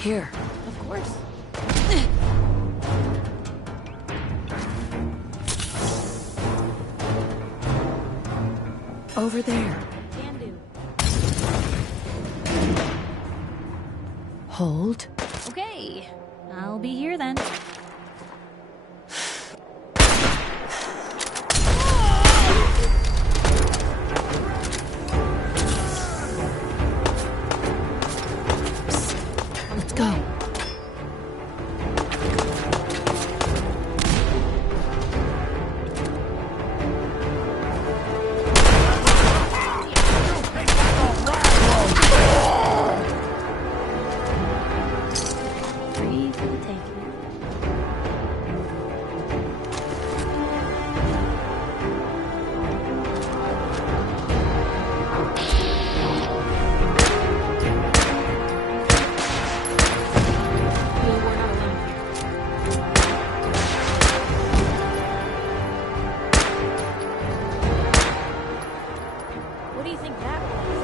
Here. Of course. Over there. Can do. Hold. Okay. I'll be here then. Let's go. Free for the taking. Well, we're not alone. What do you think that was?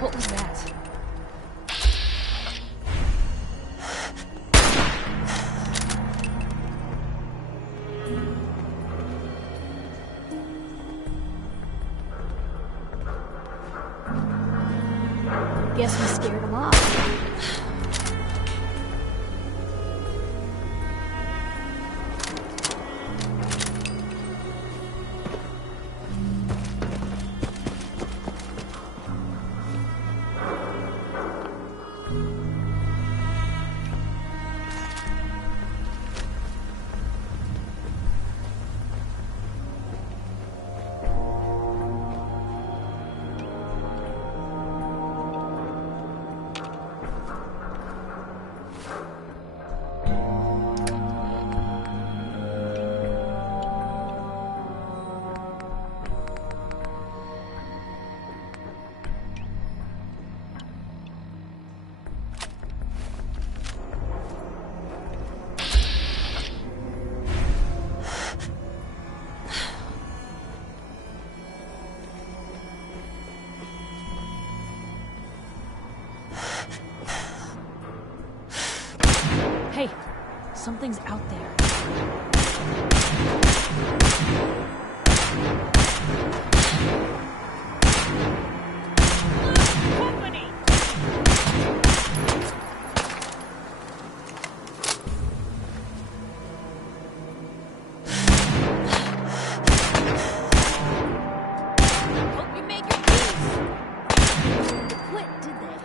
What was that? Guess we scared him off. Hey, something's out there. Company! Hope you make your peace. They quit, did they?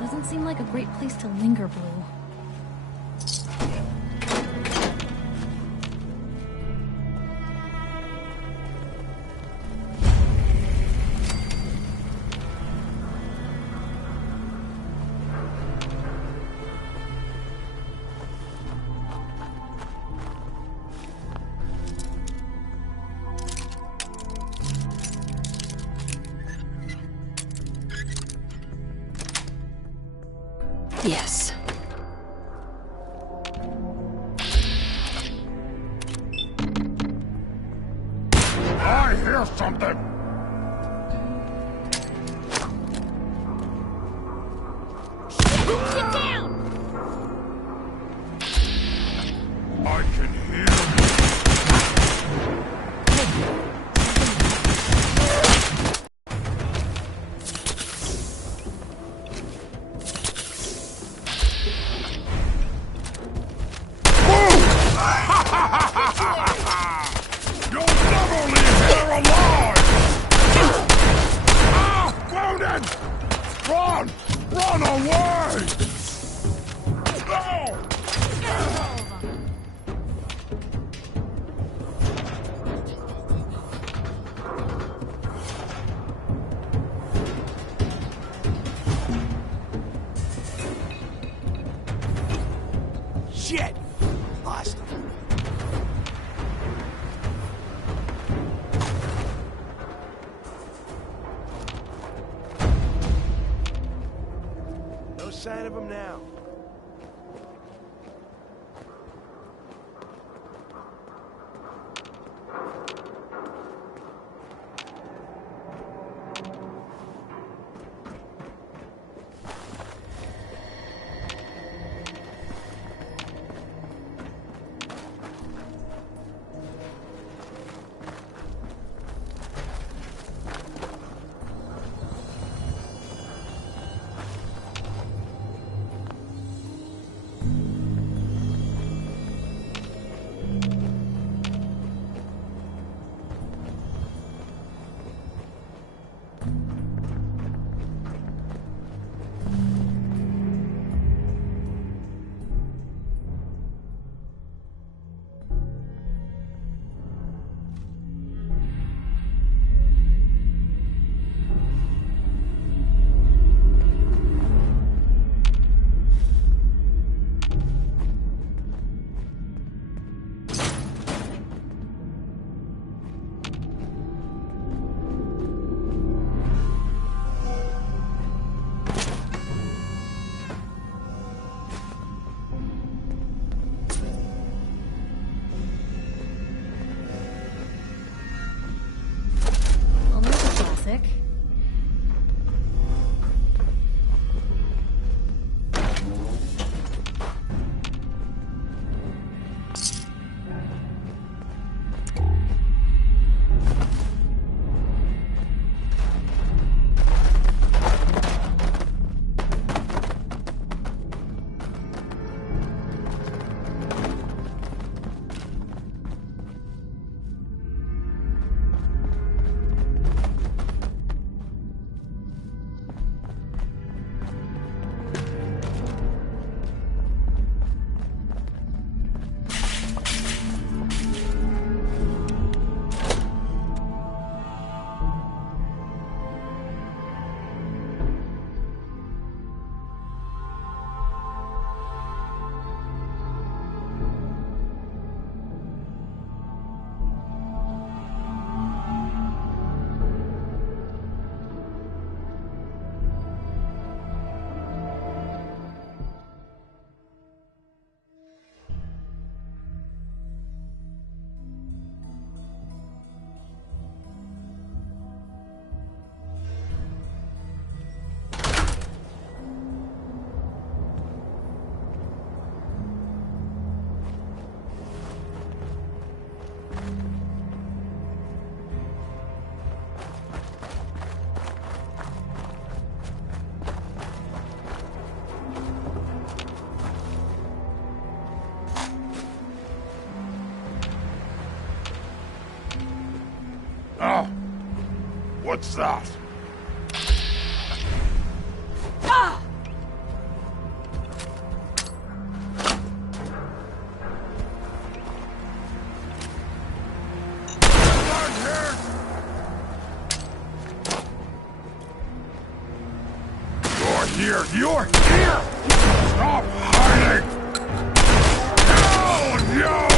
Doesn't seem like a great place to linger, Blue. Yes. I hear something! Get down! I can hear You'll never leave here alive! Ah! Wounded! Run! Run away! No! Shit! Lost him. No sign of him now. Well, there's a classic. Ah! What's that? You're here! You're here! Stop hiding! No! No!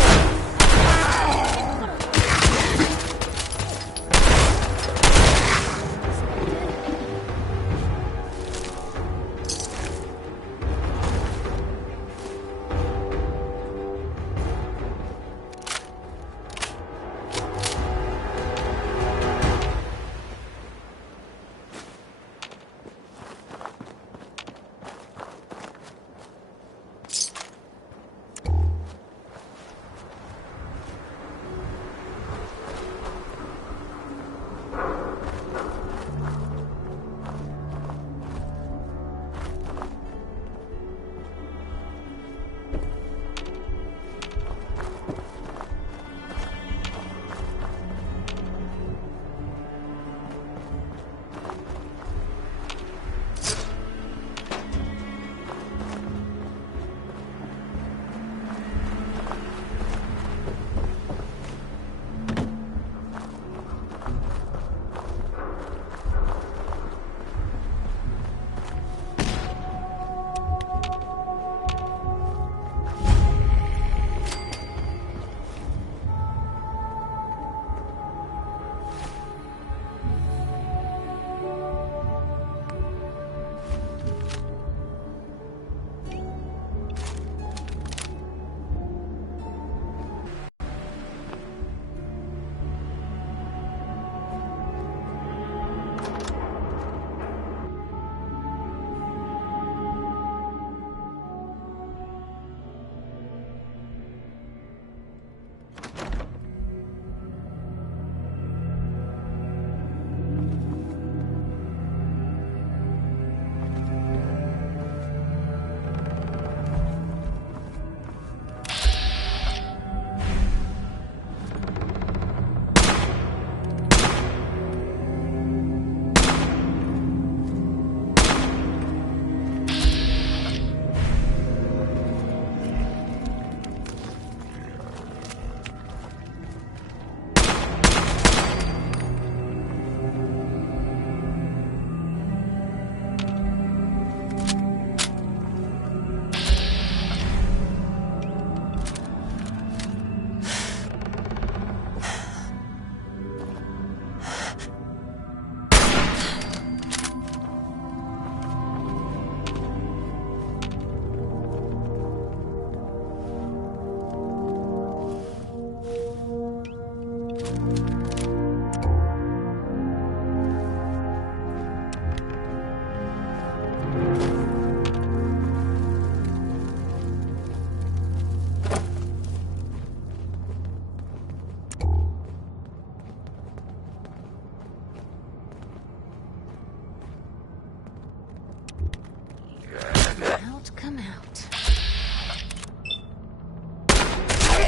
come out.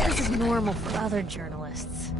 This is normal for other journalists.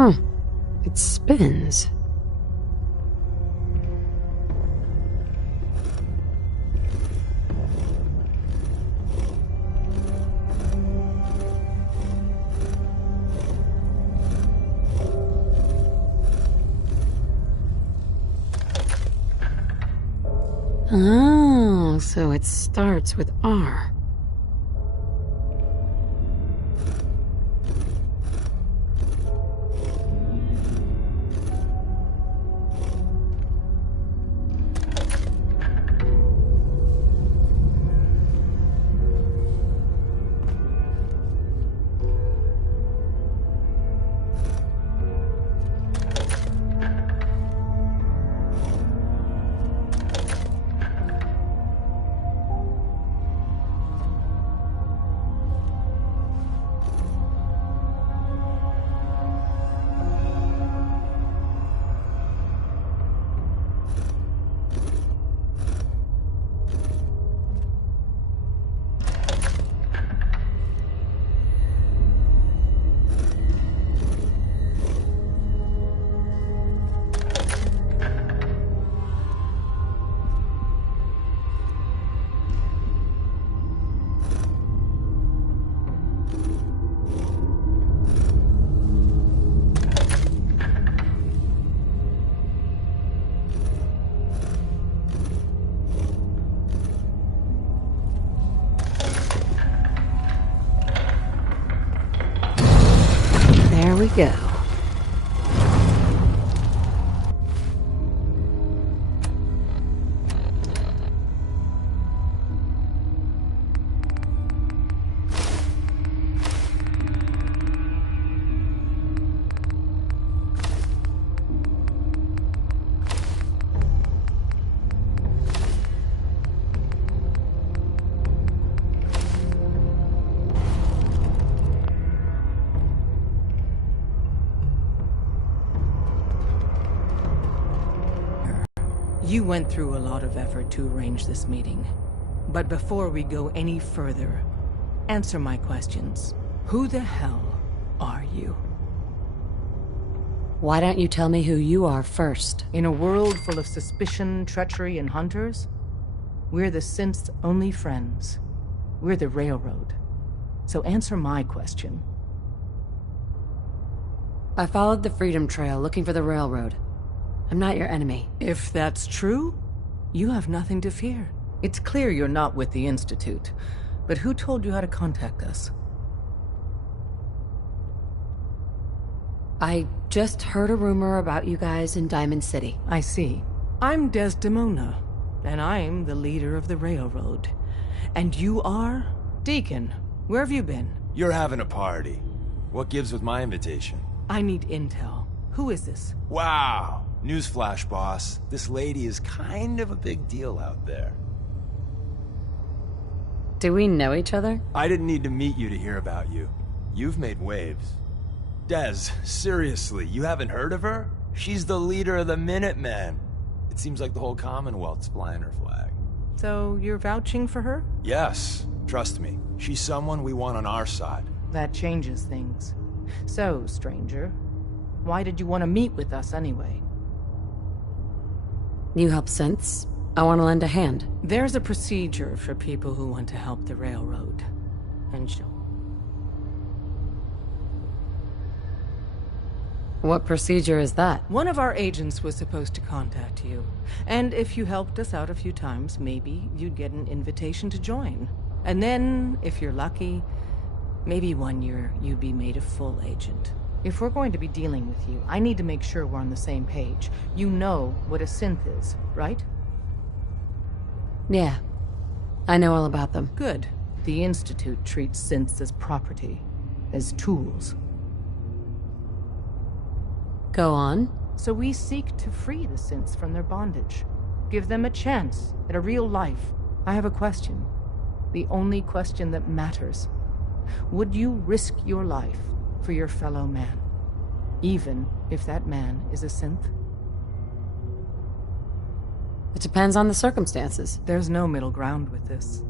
Huh. It spins. Oh, so it starts with R. go. You went through a lot of effort to arrange this meeting. But before we go any further, answer my questions. Who the hell are you? Why don't you tell me who you are first? In a world full of suspicion, treachery, and hunters, we're the synth's only friends. We're the Railroad. So answer my question. I followed the Freedom Trail looking for the Railroad. I'm not your enemy. If that's true, you have nothing to fear. It's clear you're not with the Institute, but who told you how to contact us? I just heard a rumor about you guys in Diamond City. I see. I'm Desdemona, and I'm the leader of the Railroad. And you are? Deacon, where have you been? You're having a party. What gives with my invitation? I need intel. Who is this? Wow! Newsflash, boss. This lady is kind of a big deal out there. Do we know each other? I didn't need to meet you to hear about you. You've made waves. Des, seriously, you haven't heard of her? She's the leader of the Minutemen. It seems like the whole Commonwealth's flying her flag. So you're vouching for her? Yes, trust me. She's someone we want on our side. That changes things. So, stranger, why did you want to meet with us anyway? You help synths. I want to lend a hand. There's a procedure for people who want to help the Railroad. And What procedure is that? one of our agents was supposed to contact you. And if you helped us out a few times, maybe you'd get an invitation to join. And then, if you're lucky, maybe one year you'd be made a full agent. If we're going to be dealing with you, I need to make sure we're on the same page. You know what a synth is, right? Yeah. I know all about them. Good. The Institute treats synths as property, as tools. Go on. So we seek to free the synths from their bondage. Give them a chance at a real life. I have a question. The only question that matters. Would you risk your life for your fellow man, even if that man is a synth? It depends on the circumstances. There's no middle ground with this.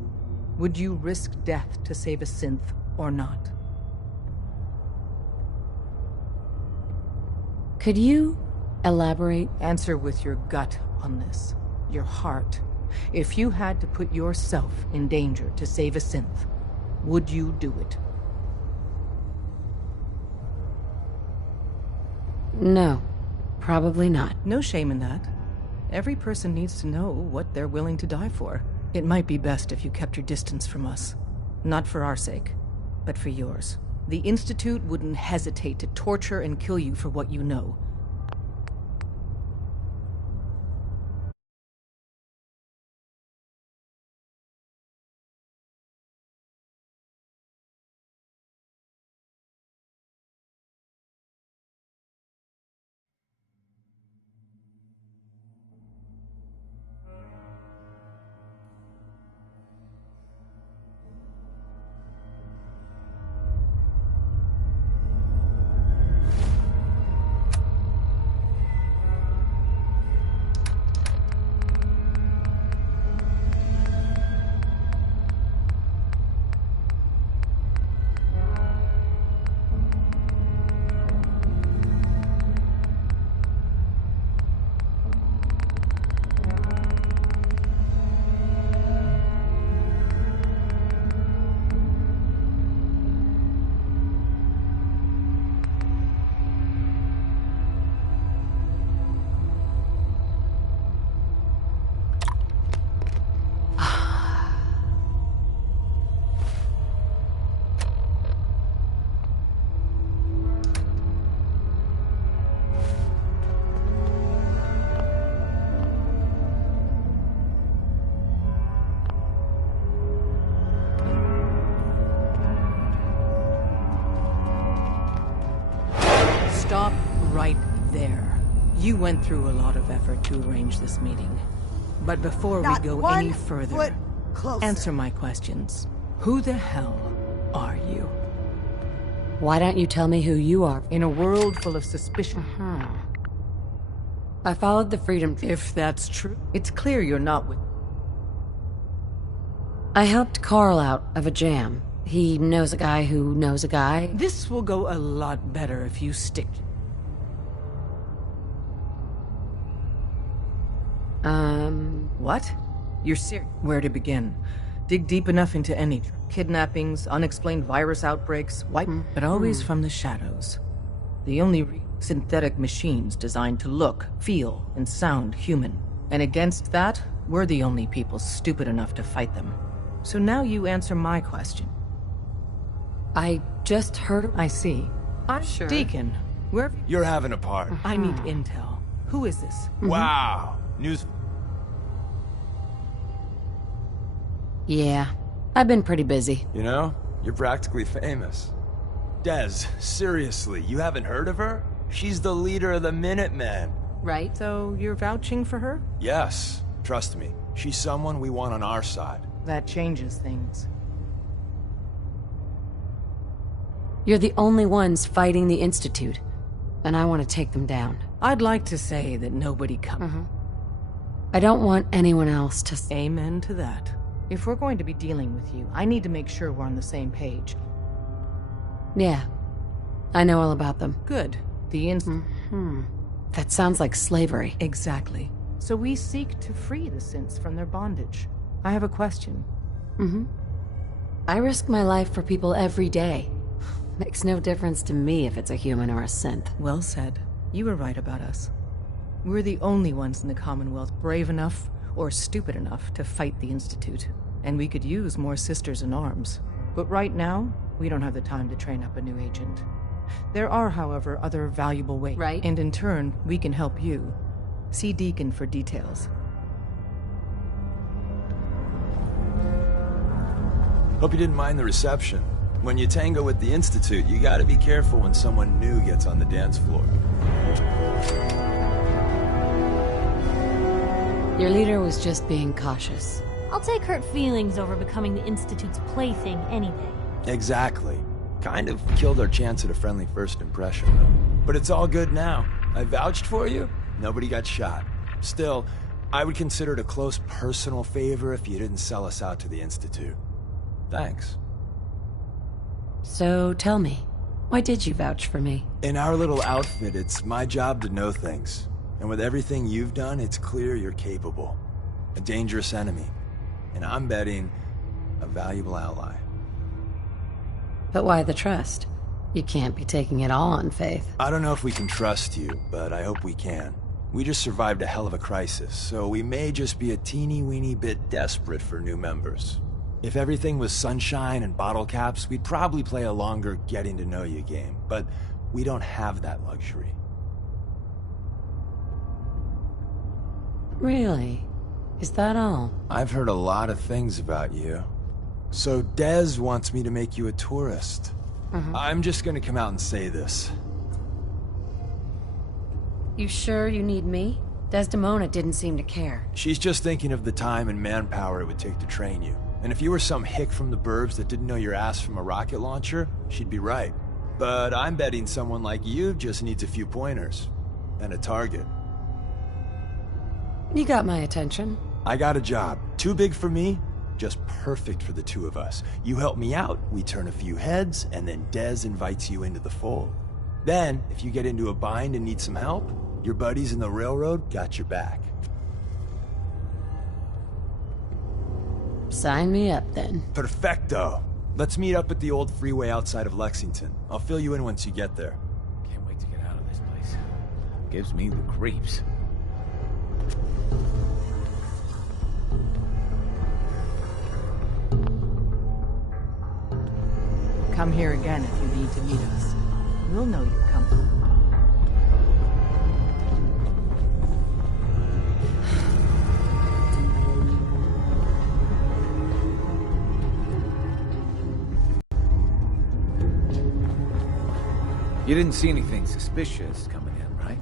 Would you risk death to save a synth or not? Could you elaborate? Answer with your gut on this. Your heart. If you had to put yourself in danger to save a synth, would you do it? No. Probably not. No shame in that. Every person needs to know what they're willing to die for. It might be best if you kept your distance from us. Not for our sake, but for yours. The Institute wouldn't hesitate to torture and kill you for what you know. You went through a lot of effort to arrange this meeting. But before Not we go one any further, foot closer. answer my questions. Who the hell are you? Why don't you tell me who you are? In a world full of suspicion, I followed the Freedom Trail. if that's true, it's clear you're not with... I helped Carl out of a jam. He knows a guy who knows a guy. This will go a lot better if you stick... What? You're serious? Where to begin? Dig deep enough into any kidnappings, unexplained virus outbreaks, but always from the shadows. The only synthetic machines designed to look, feel, and sound human. And against that, we're the only people stupid enough to fight them. So now you answer my question. I just heard... I see. I'm sure. Deacon, where... You're having a part. I need intel. Who is this? Wow. News... Yeah, I've been pretty busy. You know, you're practically famous. Dez, seriously, you haven't heard of her? She's the leader of the Minutemen. Right? So you're vouching for her? Yes, trust me. She's someone we want on our side. That changes things. You're the only ones fighting the Institute, and I want to take them down. I'd like to say that nobody come. I don't want anyone else to... Amen to that. If we're going to be dealing with you, I need to make sure we're on the same page. Yeah, I know all about them. Good. The That sounds like slavery. Exactly. So we seek to free the synths from their bondage. I have a question. I risk my life for people every day. Makes no difference to me if it's a human or a synth. Well said. You were right about us. We're the only ones in the Commonwealth brave enough or stupid enough to fight the Institute. And we could use more sisters in arms. But right now, we don't have the time to train up a new agent. There are, however, other valuable ways. Right. And in turn, we can help you. See Deacon for details. Hope you didn't mind the reception. When you tango with the Institute, you gotta be careful when someone new gets on the dance floor. Your leader was just being cautious. I'll take hurt feelings over becoming the Institute's plaything any day. Exactly. Kind of killed our chance at a friendly first impression, though. But it's all good now. I vouched for you. Nobody got shot. Still, I would consider it a close personal favor if you didn't sell us out to the Institute. Thanks. So tell me, why did you vouch for me? In our little outfit, it's my job to know things. And with everything you've done, it's clear you're capable. A dangerous enemy. And I'm betting a valuable ally. But why the trust? You can't be taking it all on faith. I don't know if we can trust you, but I hope we can. We just survived a hell of a crisis, so we may just be a teeny-weeny bit desperate for new members. If everything was sunshine and bottle caps, we'd probably play a longer getting-to-know-you game, but we don't have that luxury. Really? Is that all? I've heard a lot of things about you. So Dez wants me to make you a tourist. I'm just gonna come out and say this. You sure you need me? Desdemona didn't seem to care. She's just thinking of the time and manpower it would take to train you. And if you were some hick from the burbs that didn't know your ass from a rocket launcher, she'd be right. But I'm betting someone like you just needs a few pointers. And a target. You got my attention. I got a job. Too big for me, just perfect for the two of us. You help me out, we turn a few heads, and then Dez invites you into the fold. Then, if you get into a bind and need some help, your buddies in the railroad got your back. Sign me up, then. Perfecto. Let's meet up at the old freeway outside of Lexington. I'll fill you in once you get there. Can't wait to get out of this place. Gives me the creeps. Come here again if you need to meet us. We'll know you're coming. You didn't see anything suspicious coming in, right?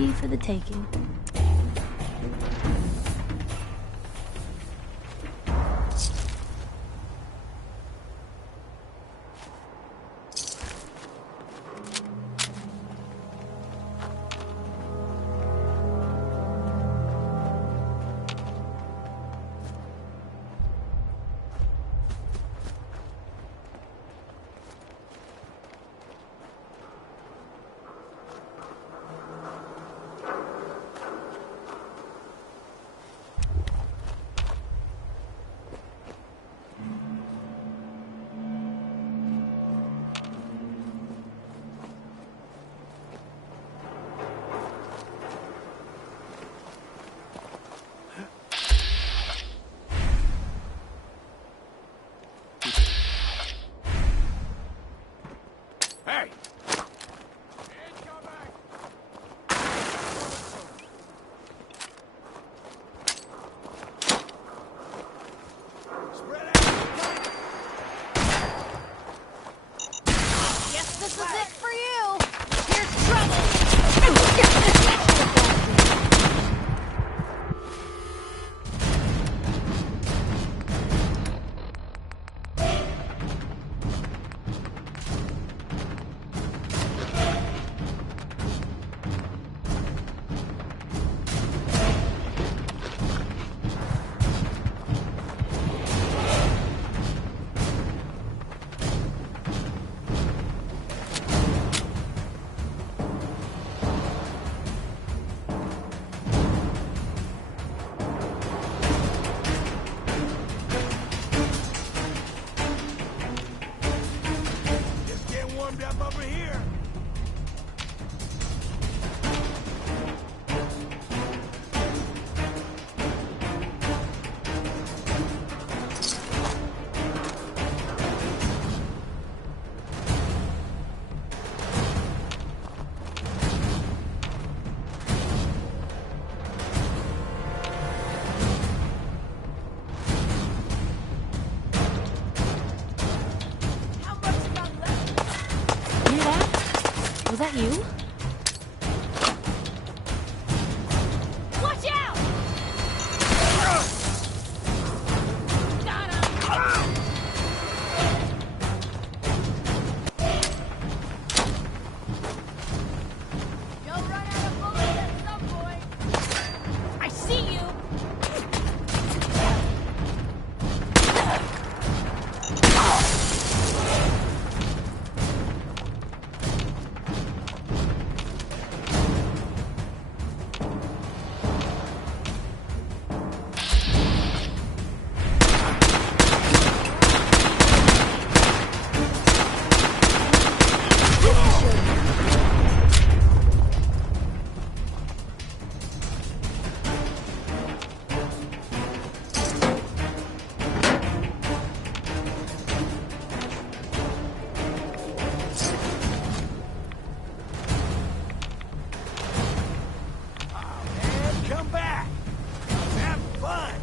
free for the taking. Hey! Spread out! Guess this was it for you. Here's trouble. Just getting warmed up over here. Hear that? Was that you? Watch out! Got him! You'll run out of bullets at some point. I see you. And come back. Have fun.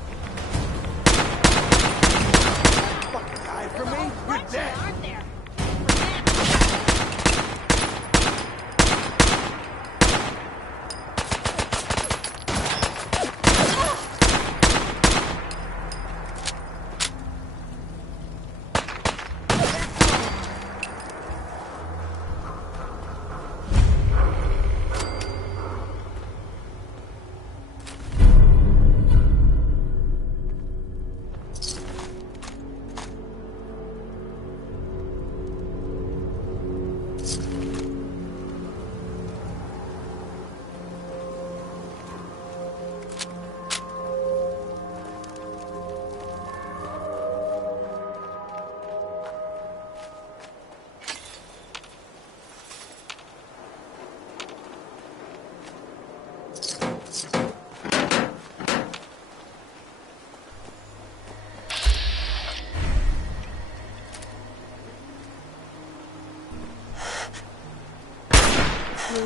Fucking hide from me. You're dead. Aren't there?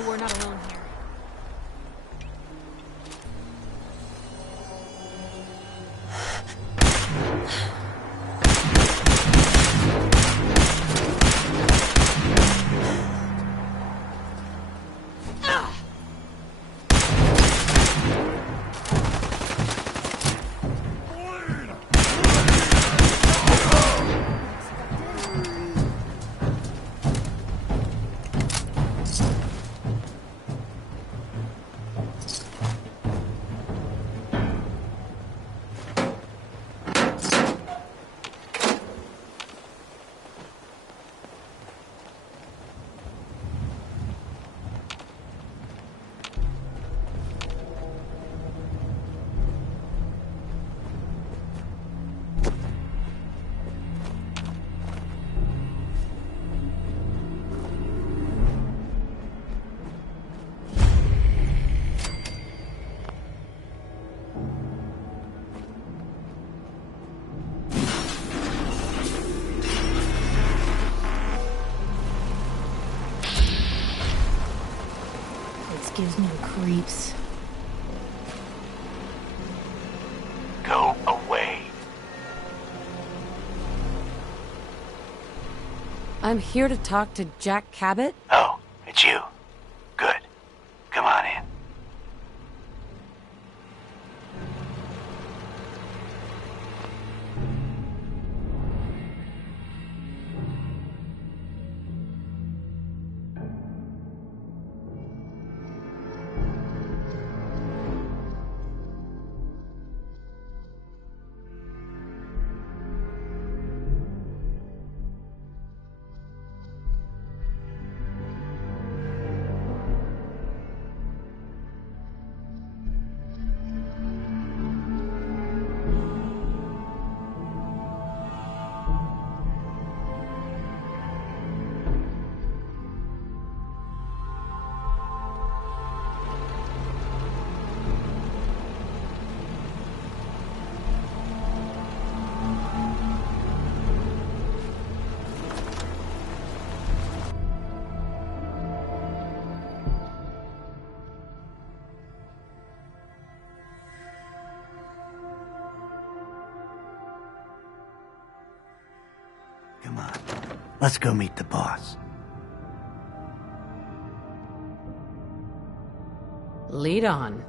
We're not alone here. peeps. Go away. I'm here to talk to Jack Cabot. Oh, it's you. Good. Come on in. Come on. Let's go meet the boss. Lead on.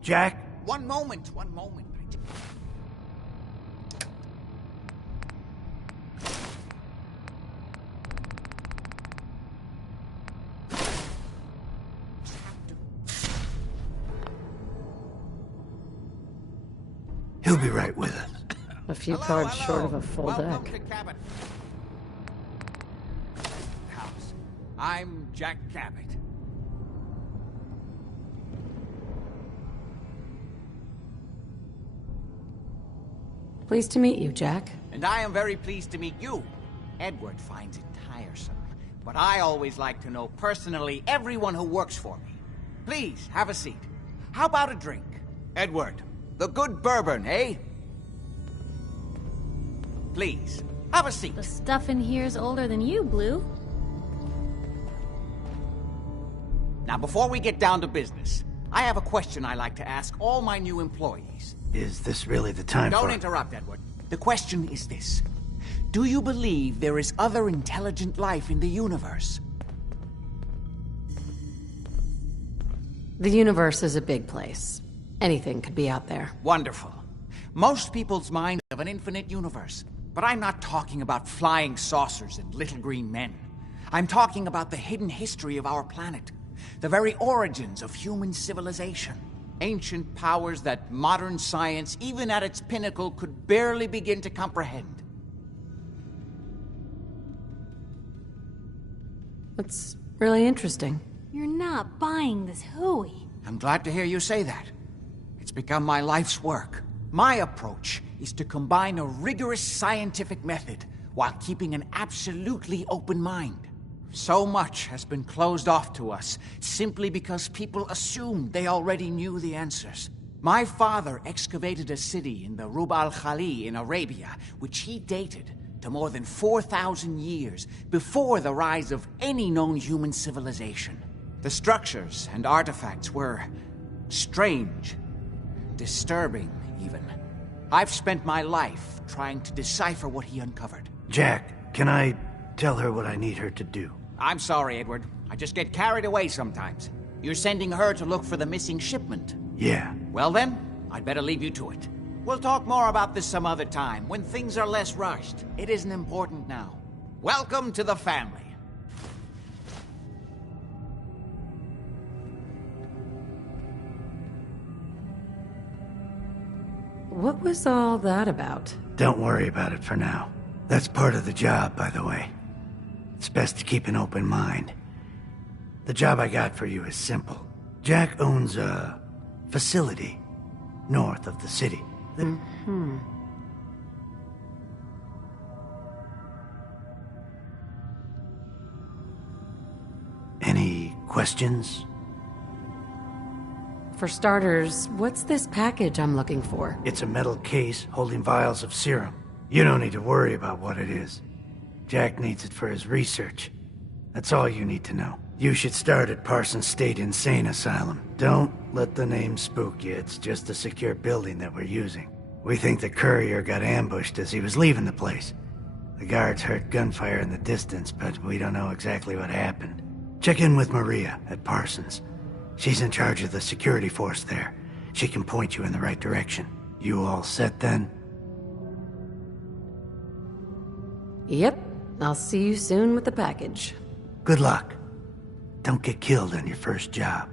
Jack? One moment. He'll be right with us. A few cards short of a full Welcome deck. to Cabot House. I'm Jack Cabot. Pleased to meet you, Jack. And I am very pleased to meet you. Edward finds it tiresome, but I always like to know personally everyone who works for me. Please, have a seat. How about a drink? Edward, the good bourbon, eh? Please, have a seat. The stuff in here's older than you, Blue. Now, before we get down to business, I have a question I like to ask all my new employees. Is this really the time Don't for... interrupt, Edward. The question is this. Do you believe there is other intelligent life in the universe? The universe is a big place. Anything could be out there. Wonderful. Most people's minds have an infinite universe. But I'm not talking about flying saucers and little green men. I'm talking about the hidden history of our planet. The very origins of human civilization. Ancient powers that modern science, even at its pinnacle, could barely begin to comprehend. That's really interesting. You're not buying this hooey. I'm glad to hear you say that. It's become my life's work. My approach is to combine a rigorous scientific method while keeping an absolutely open mind. So much has been closed off to us simply because people assumed they already knew the answers. My father excavated a city in the Rub al-Khali in Arabia, which he dated to more than 4,000 years before the rise of any known human civilization. The structures and artifacts were strange, disturbing even. I've spent my life trying to decipher what he uncovered. Jack, can I tell her what I need her to do? I'm sorry, Edward. I just get carried away sometimes. You're sending her to look for the missing shipment. Yeah. Well then, I'd better leave you to it. We'll talk more about this some other time, when things are less rushed. It isn't important now. Welcome to the family. What was all that about? Don't worry about it for now. That's part of the job, by the way. It's best to keep an open mind. The job I got for you is simple. Jack owns a facility north of the city. Any questions? For starters, what's this package I'm looking for? It's a metal case holding vials of serum. You don't need to worry about what it is. Jack needs it for his research. That's all you need to know. You should start at Parsons State Insane Asylum. Don't let the name spook you. It's just a secure building that we're using. We think the courier got ambushed as he was leaving the place. The guards heard gunfire in the distance, but we don't know exactly what happened. Check in with Maria at Parsons. She's in charge of the security force there. She can point you in the right direction. You all set then? Yep. I'll see you soon with the package. Good luck. Don't get killed on your first job.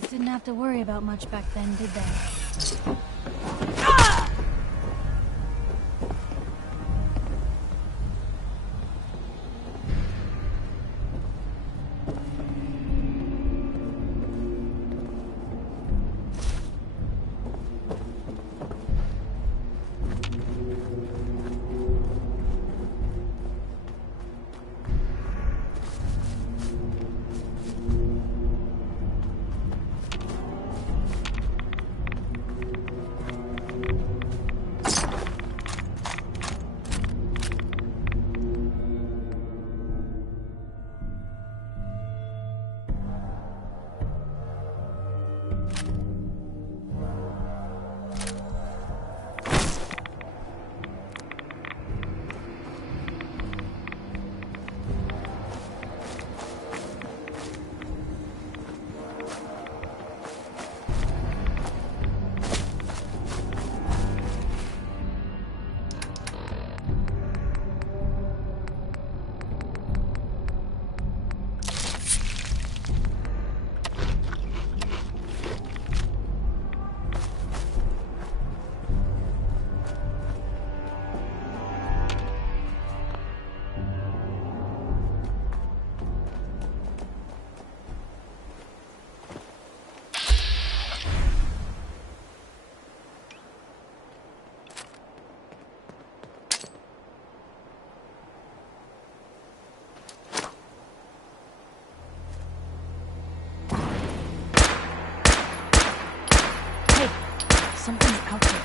Guys didn't have to worry about much back then, did they? Something's out there.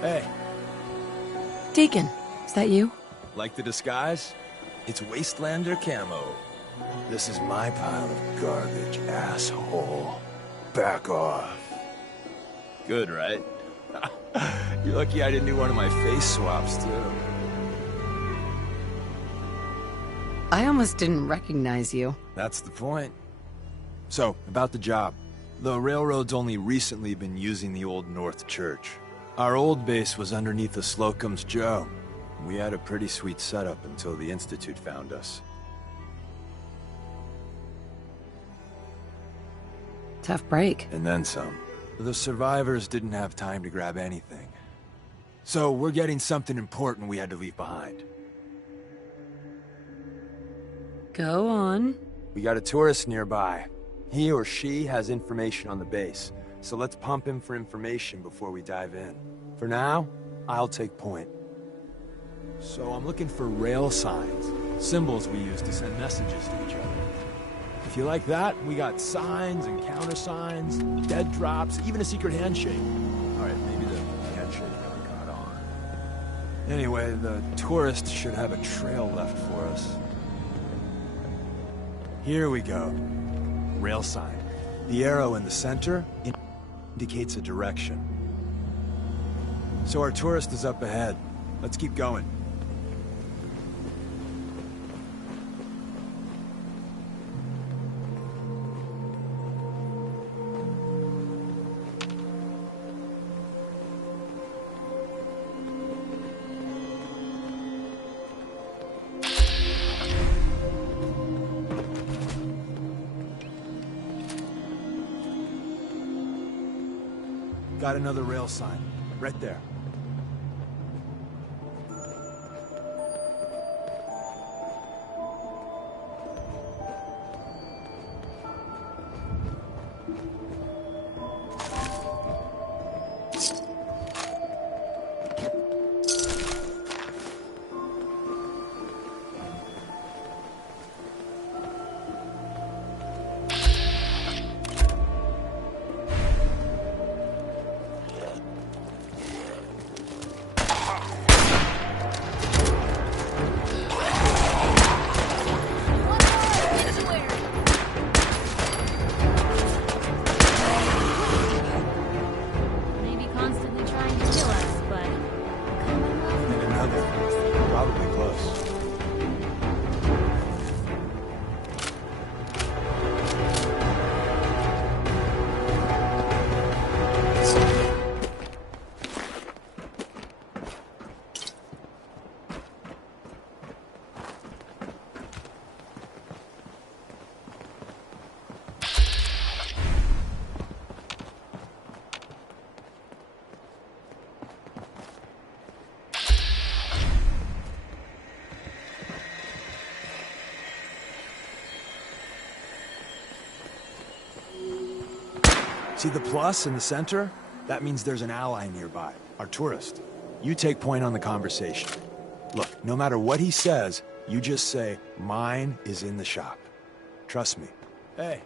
Hey. Deacon, is that you? Like the disguise? It's Wastelander camo. This is my pile of garbage, asshole. Back off. Good, right? You're lucky I didn't do one of my face swaps, too. I almost didn't recognize you. That's the point. So, about the job. The railroad's only recently been using the Old North Church. Our old base was underneath the Slocum's Joe. We had a pretty sweet setup until the Institute found us. Tough break. And then some. The survivors didn't have time to grab anything. So we're getting something important we had to leave behind. Go on. We got a tourist nearby. He or she has information on the base. So let's pump him for information before we dive in. For now, I'll take point. So I'm looking for rail signs, symbols we use to send messages to each other. If you like that, we got signs and countersigns, dead drops, even a secret handshake. Alright, maybe the handshake never got on. Anyway, the tourist should have a trail left for us. Here we go. Rail sign. The arrow in the center indicates a direction. So our tourist is up ahead. Let's keep going. Got another rail sign, right there. See the plus in the center? That means there's an ally nearby, our tourist. You take point on the conversation. Look, no matter what he says, you just say, "Mine is in the shop." Trust me. Hey.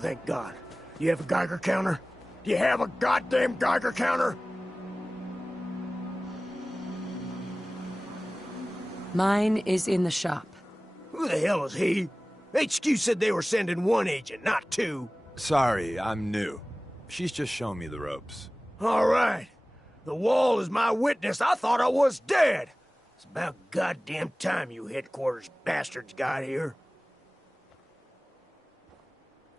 Thank God. You have a Geiger counter? Do you have a goddamn Geiger counter? Mine is in the shop. Who the hell is he? HQ said they were sending one agent, not two. Sorry, I'm new. She's just showing me the ropes. All right. The wall is my witness. I thought I was dead. It's about goddamn time you headquarters bastards got here.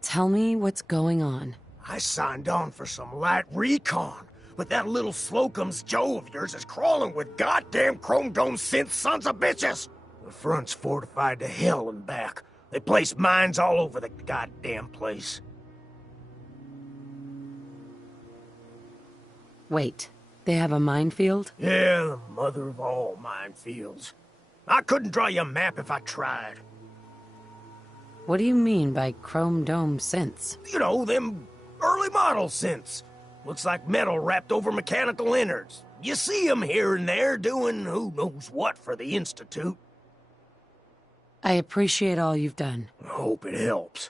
Tell me what's going on. I signed on for some light recon, but that little Slocum's Joe of yours is crawling with goddamn chrome dome synth sons of bitches. The front's fortified to hell and back. They placed mines all over the goddamn place. Wait, they have a minefield? Yeah, the mother of all minefields. I couldn't draw you a map if I tried. What do you mean by chrome dome synths? You know, them early model synths. Looks like metal wrapped over mechanical innards. You see them here and there doing who knows what for the Institute. I appreciate all you've done. I hope it helps.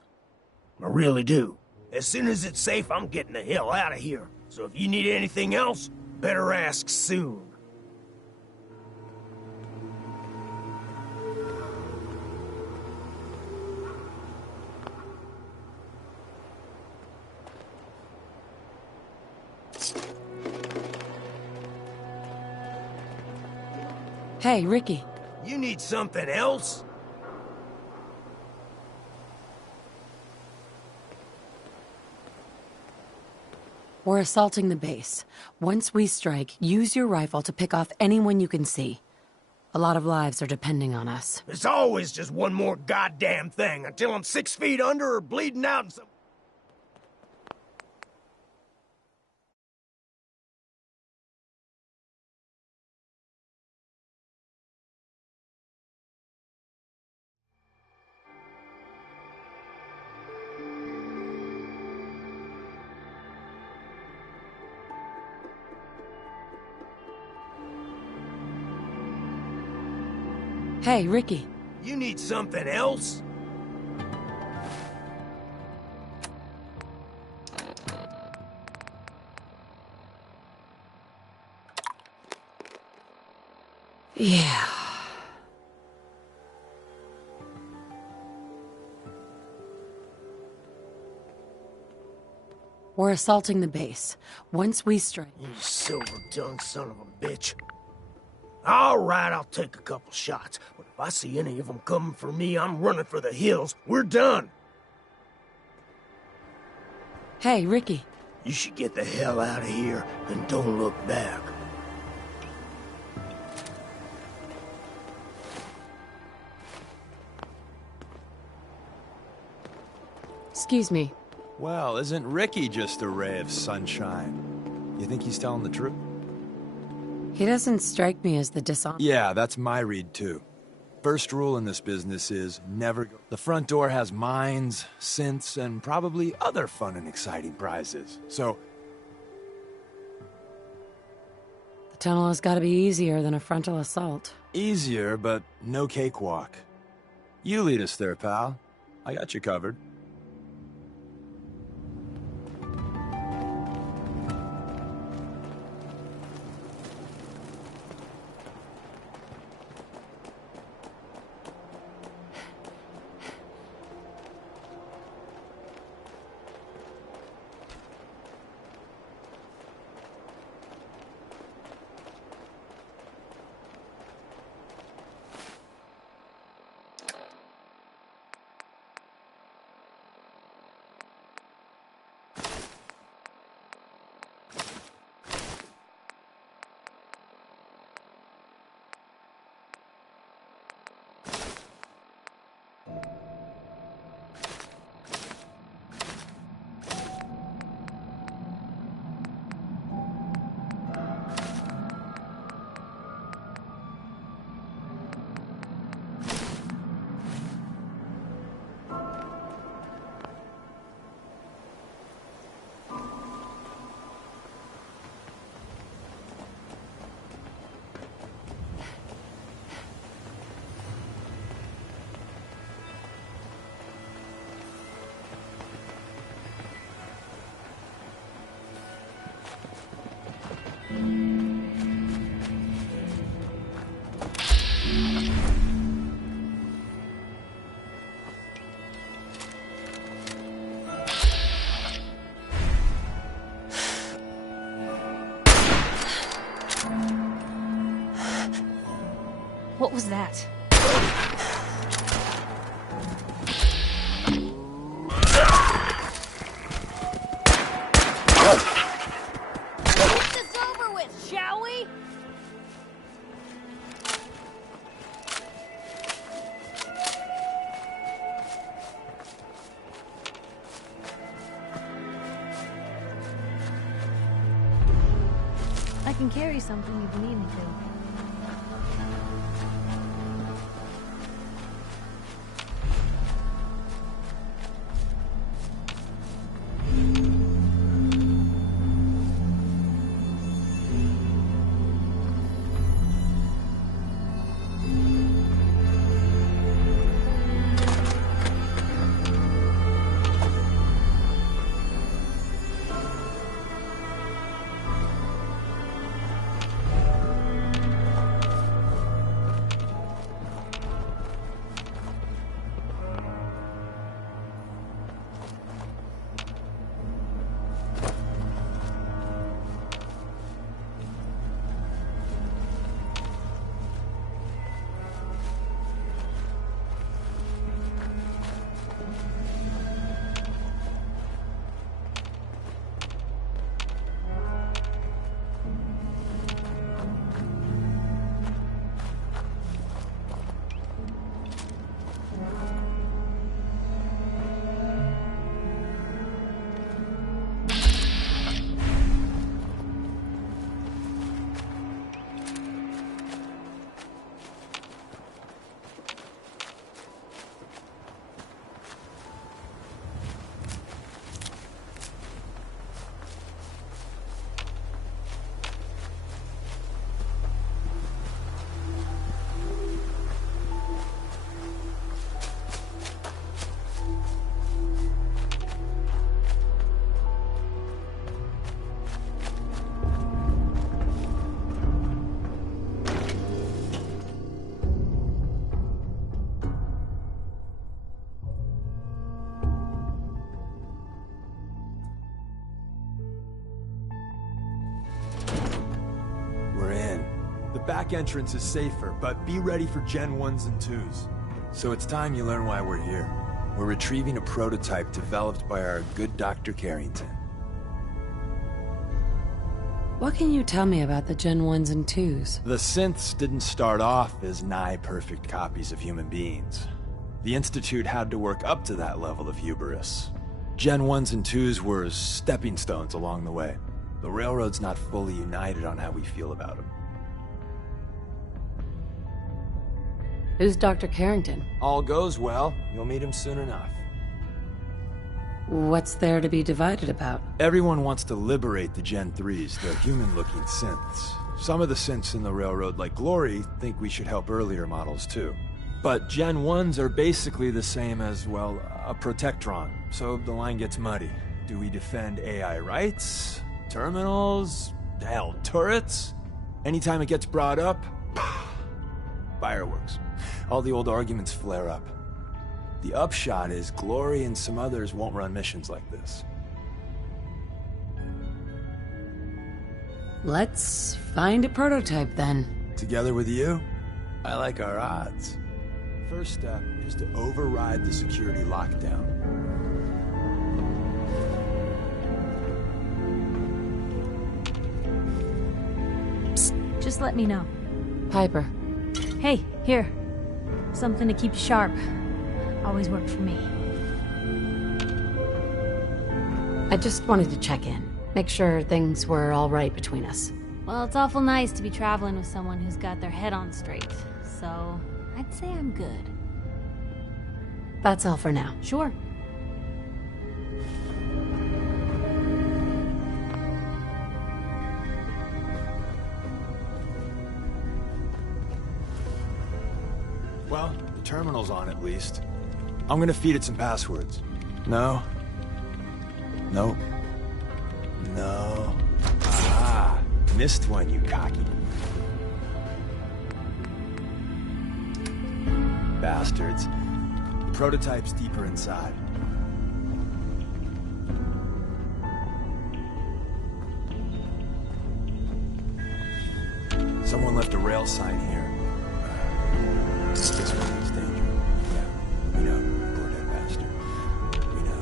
I really do. As soon as it's safe, I'm getting the hell out of here. So if you need anything else, better ask soon. Hey, Ricky. You need something else? We're assaulting the base. Once we strike, use your rifle to pick off anyone you can see. A lot of lives are depending on us. It's always just one more goddamn thing until I'm 6 feet under or bleeding out in some... Hey, Ricky. You need something else? Yeah. We're assaulting the base. Once we strike... You silver-tongued son of a bitch. All right, I'll take a couple shots, but if I see any of them coming for me, I'm running for the hills. We're done. Hey, Ricky. You should get the hell out of here and don't look back. Excuse me. Well, isn't Ricky just a ray of sunshine? You think he's telling the truth? He doesn't strike me as the dishonest... Yeah, that's my read, too. First rule in this business is never go... The front door has mines, synths, and probably other fun and exciting prizes. So... The tunnel has got to be easier than a frontal assault. Easier, but no cakewalk. You lead us there, pal. I got you covered. What was that? Get this over with, shall we? I can carry something if you need me to. back entrance is safer, but be ready for Gen 1s and 2s. So it's time you learn why we're here. We're retrieving a prototype developed by our good Dr. Carrington. What can you tell me about the Gen 1s and 2s? The synths didn't start off as nigh-perfect copies of human beings. The Institute had to work up to that level of hubris. Gen 1s and 2s were stepping stones along the way. The Railroad's not fully united on how we feel about them. Who's Dr. Carrington? All goes well, you'll meet him soon enough. What's there to be divided about? Everyone wants to liberate the Gen 3s, the human-looking synths. Some of the synths in the Railroad, like Glory, think we should help earlier models too. But Gen 1s are basically the same as, well, a Protectron, so the line gets muddy. Do we defend AI rights? Terminals? Hell, turrets? Anytime it gets brought up, fireworks. All the old arguments flare up. The upshot is Glory and some others won't run missions like this. Let's find a prototype then. Together with you, I like our odds. First step is to override the security lockdown. Psst, just let me know. Piper. Hey, here. Something to keep you sharp. Always worked for me. I just wanted to check in. Make sure things were all right between us. Well, it's awful nice to be traveling with someone who's got their head on straight. So, I'd say I'm good. That's all for now. Sure. Well, the terminal's on at least. I'm gonna feed it some passwords. No. Nope. No. Ah, missed one, you cocky bastards. The prototype's deeper inside. Someone left a rail sign here. This one is dangerous. Yeah, we know. Poor dead bastard. We know.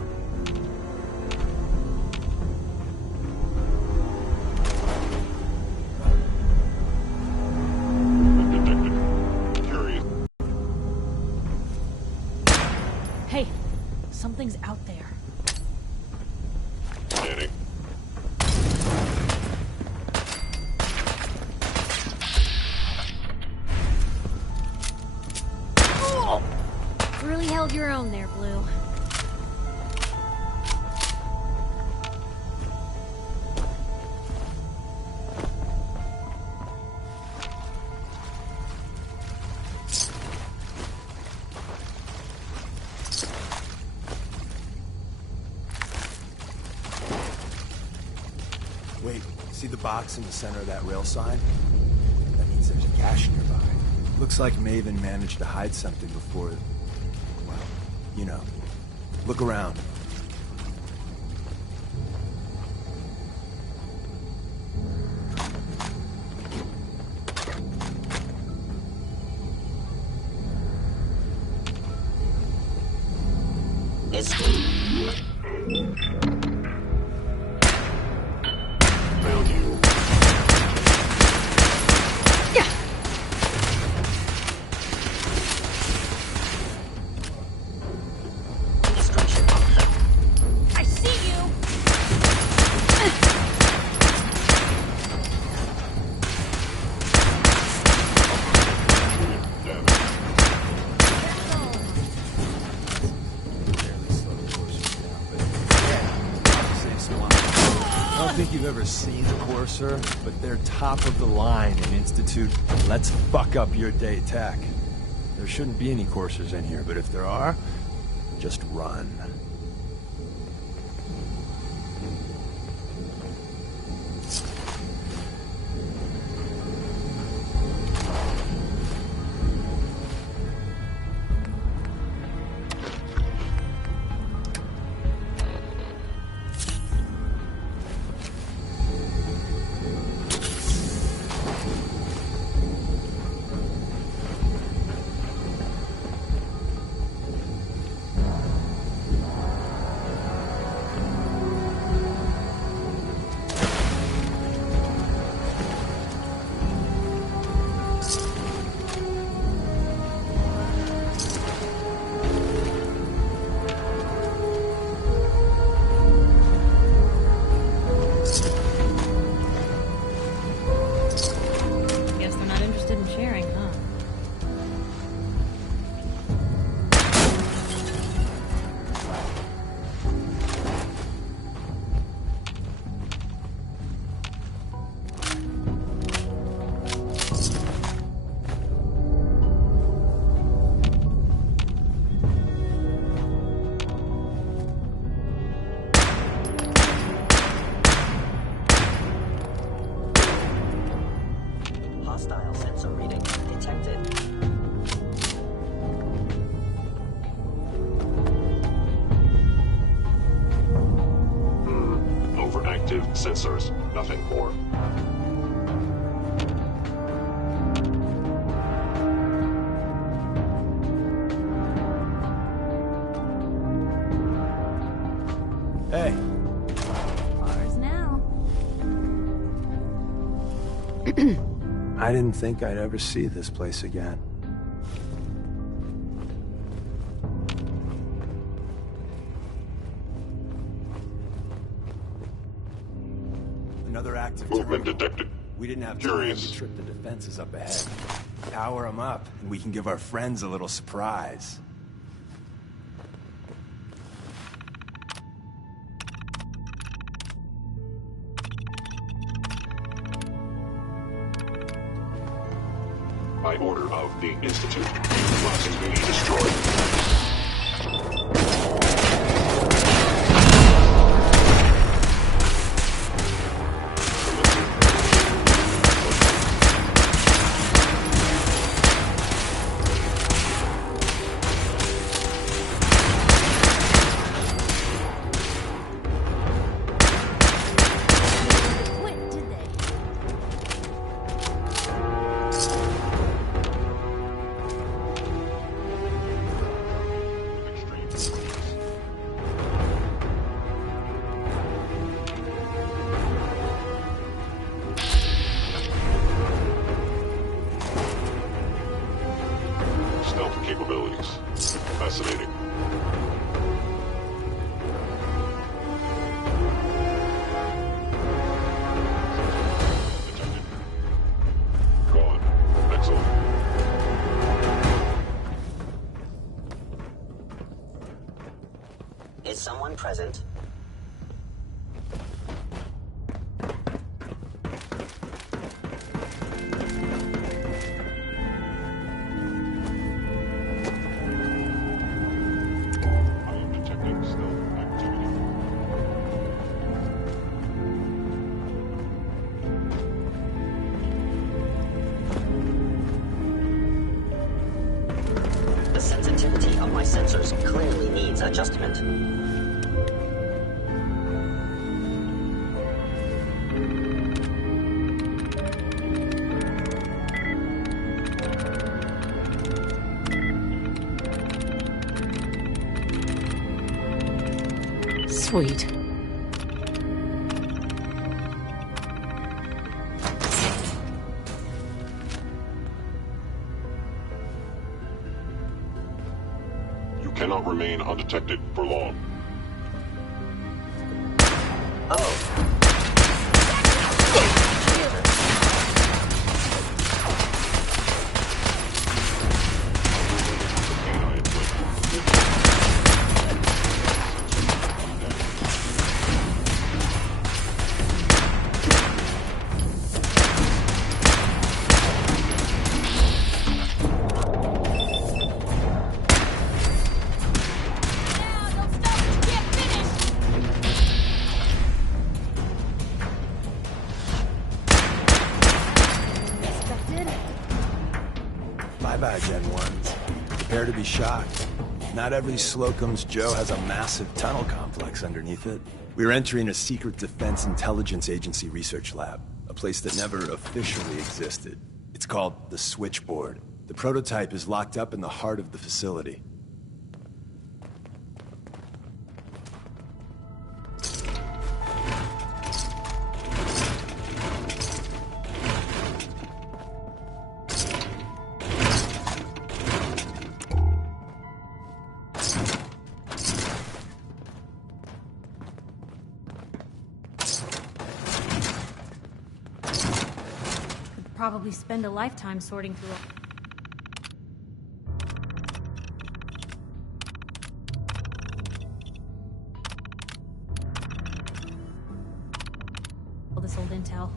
Hey, something's out there. Really held your own there, Blue. Wait, see the box in the center of that rail sign? That means there's a cache nearby. Looks like Maven managed to hide something before... well, you know. Look around. I see you! I don't think you've ever seen a Courser, but they're top of the line in Institute. Let's fuck up your day tech. There shouldn't be any Coursers in here, but if there are, just run. active sensors, nothing more. Hey. Ours now. I didn't think I'd ever see this place again. Another active Movement terminal. detected. We didn't have time Curious. to trip the defenses up ahead. Power them up, and we can give our friends a little surprise. By order of the Institute, must be destroyed. Quit, did they? Stealth capabilities. Fascinating. Detected. Gone. Excellent. Is someone present? I am detecting stealth activity. The sensitivity of my sensors clearly needs adjustment. Sweet. You cannot remain undetected for long. Oh. Canine flip. Don't stop, you can't finish! Expected? Bye-bye, Gen 1s. Prepare to be shocked. Not every Slocum's Joe has a massive tunnel complex underneath it. We're entering a secret Defense Intelligence Agency research lab, a place that never officially existed. It's called the Switchboard. The prototype is locked up in the heart of the facility. Could probably spend a lifetime sorting through all this old intel.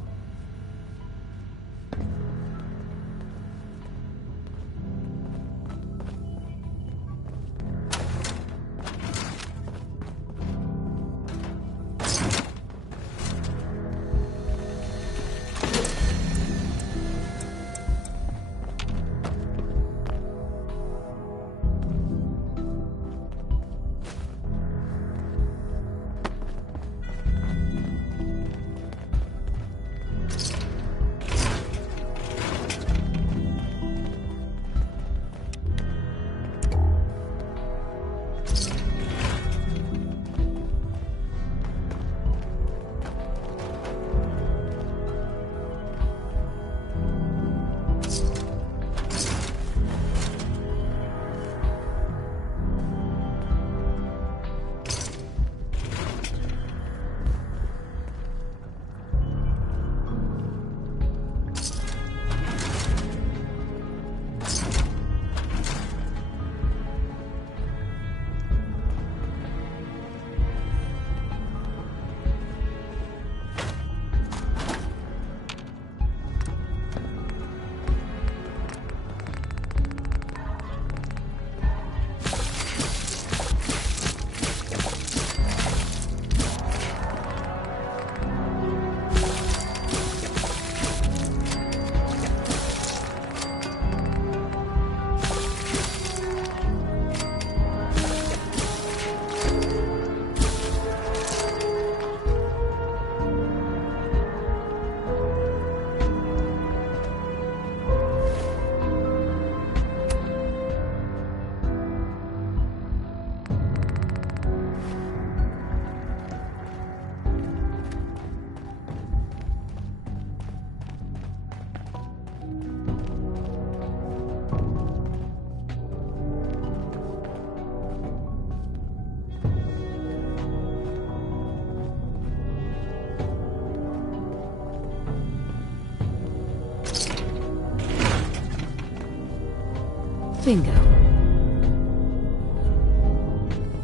Bingo.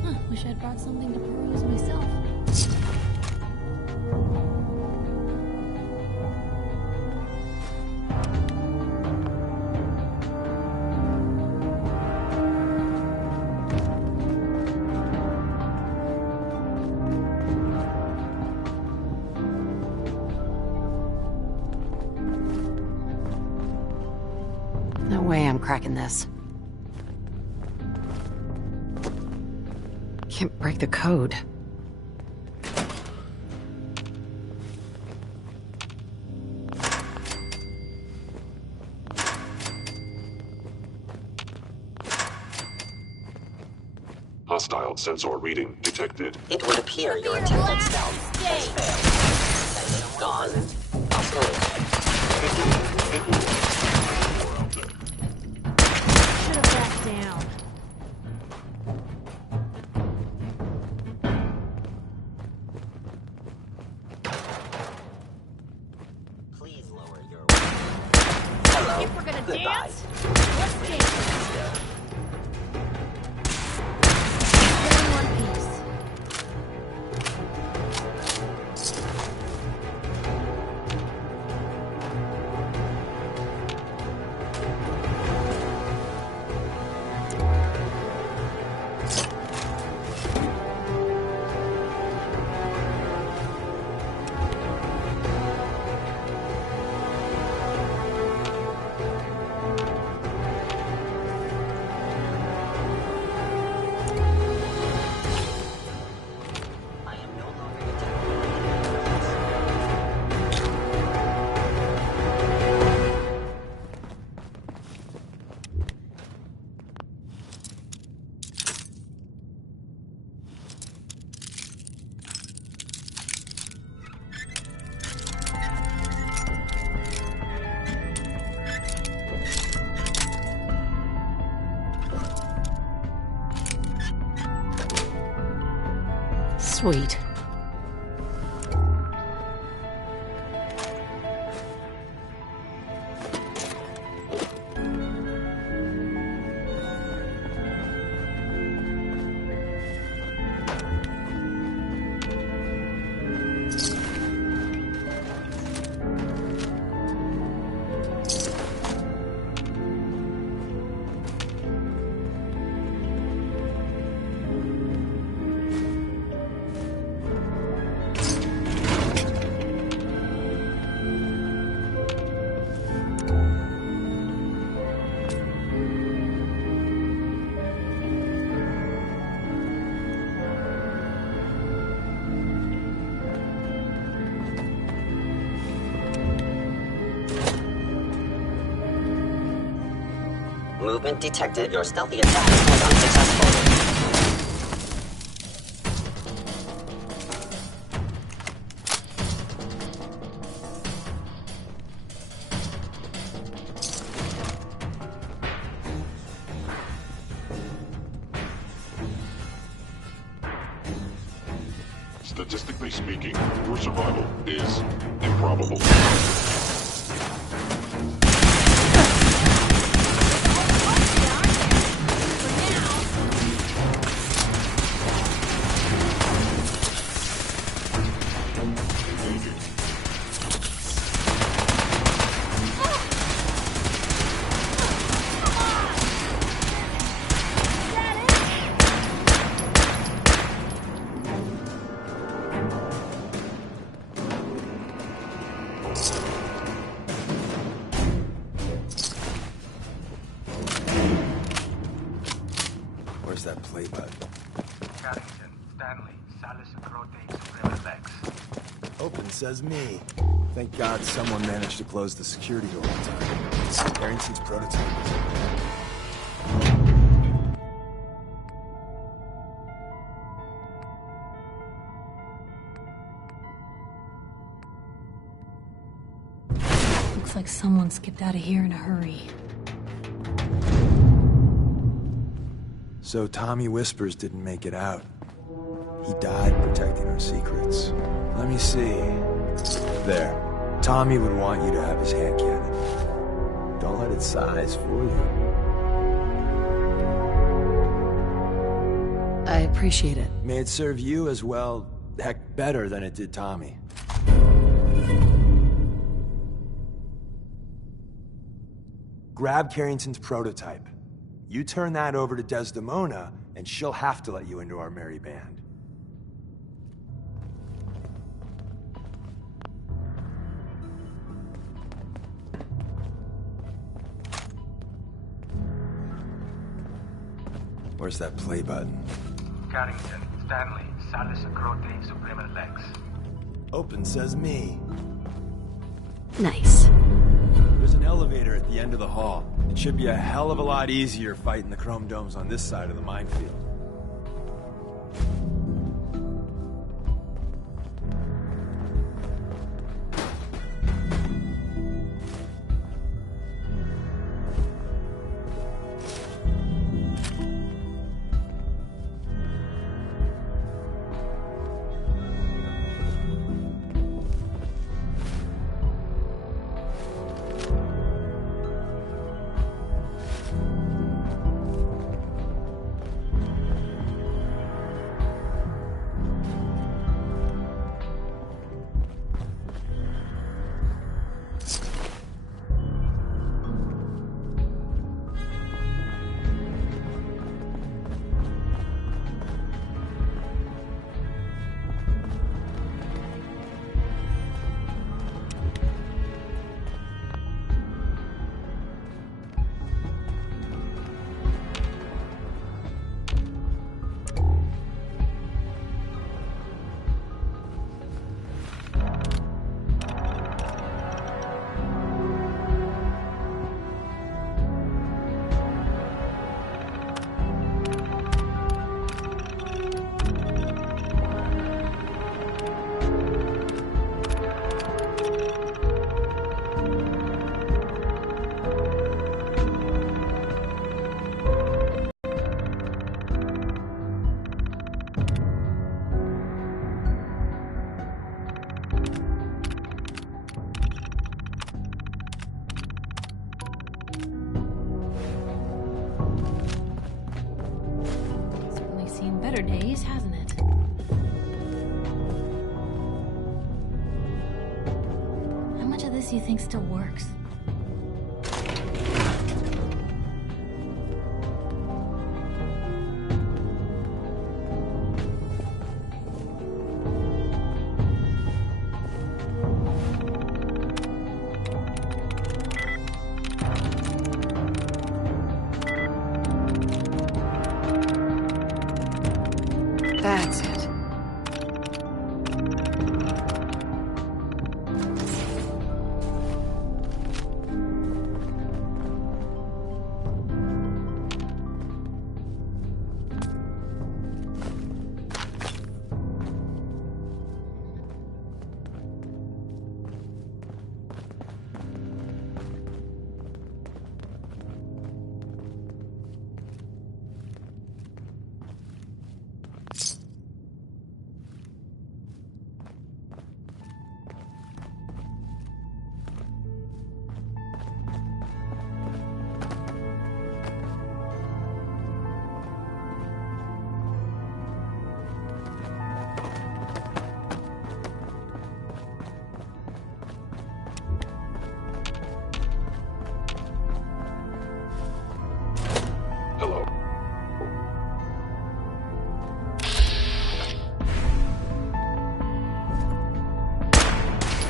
Huh, wish I'd brought something to peruse myself. No way I'm cracking this. Can't break the code. Hostile sensor reading detected. It would appear your attempted stealth has failed. Gone. Should have backed down. Please lower your... If we're gonna Goodbye. dance, let's dance. Get in one piece. I am no longer detecting Sweet. Movement detected. Your stealthy attack was unsuccessful. Statistically speaking, your survival is improbable. Where's that play button? Carrington, Stanley, Salis Protein Supreme Lex. Open says me. Thank God someone managed to close the security door on time. Carrington's prototype. Looks like someone skipped out of here in a hurry. So Tommy Whispers didn't make it out. He died protecting our secrets. Let me see. There. Tommy would want you to have his hand cannon. Don't let it size fool you. I appreciate it. May it serve you as well, heck, better than it did Tommy. Grab Carrington's prototype. You turn that over to Desdemona, and she'll have to let you into our merry band. Where's that play button? Carrington, Stanley, Salus Grote, Suprema Lex. Open says me. Nice. There's an elevator at the end of the hall. It should be a hell of a lot easier fighting the chrome domes on this side of the minefield. Better days, hasn't it? How much of this do you think still works? That's it.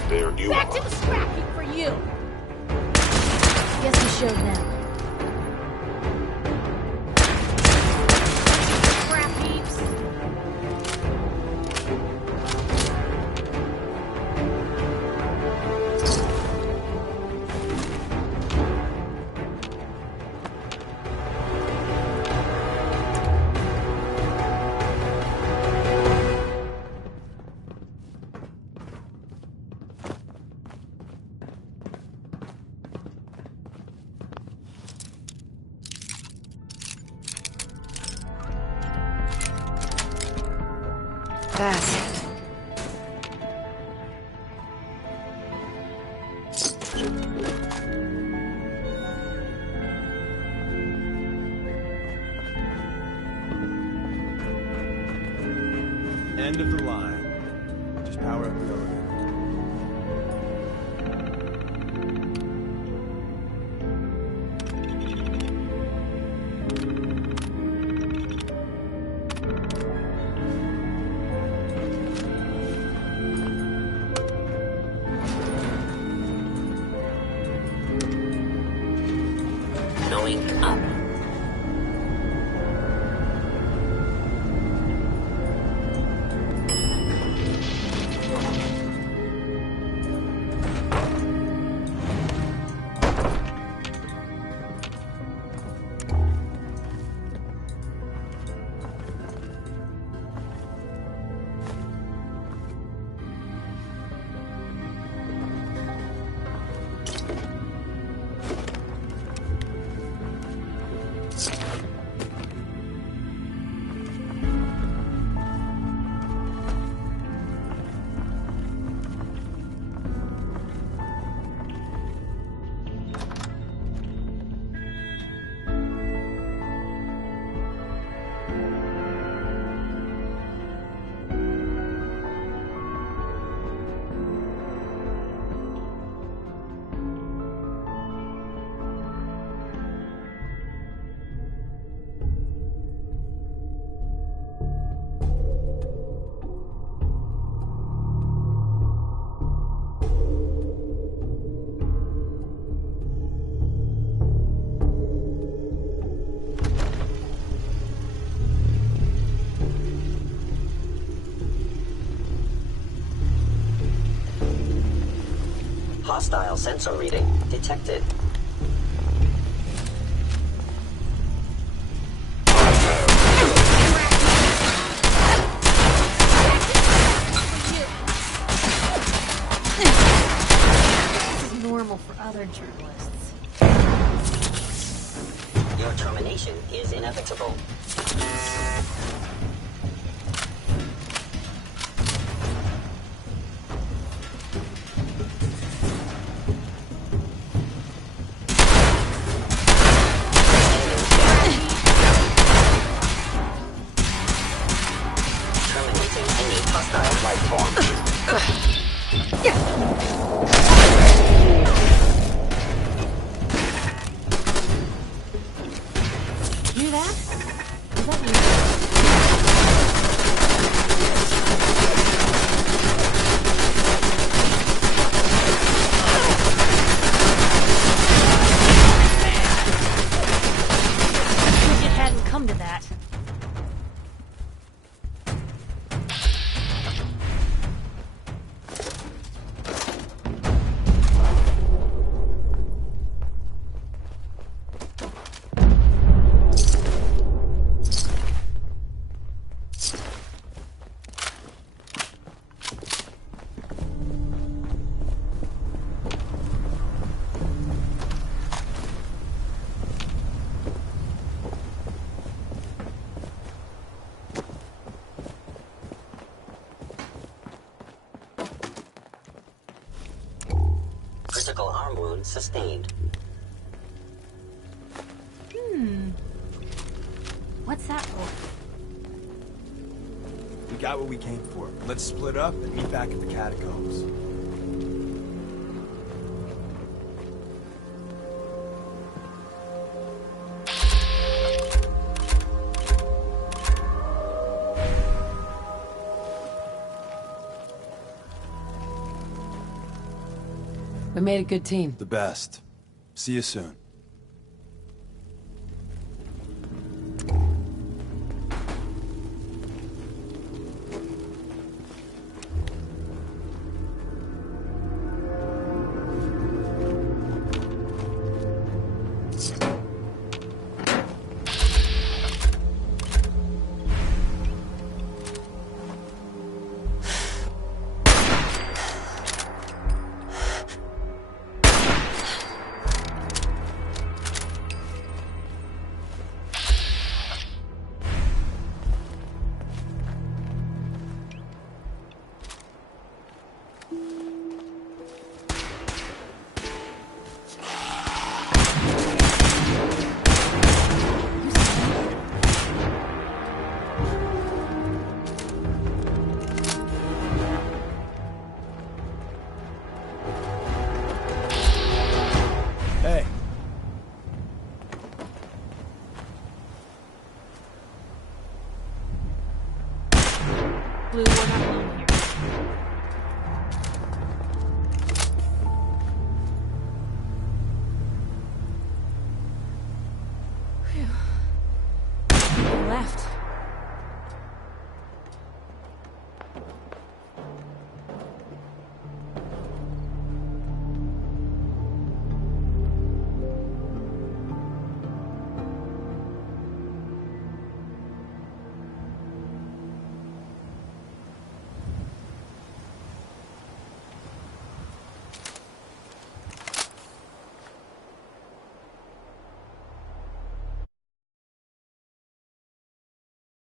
There you Back are. to the scrap heap for you! Guess we showed them. Scrap heaps! That's it. End of the line. Just power up the elevator. Going up. Hostile sensor reading detected. This is normal for other journalists. Your termination is inevitable. Hear that? Is that you? Wish it hadn't come to that. Critical arm wound sustained. What's that for? We got what we came for. Let's split up and meet back at the catacombs. We made a good team. The best. See you soon.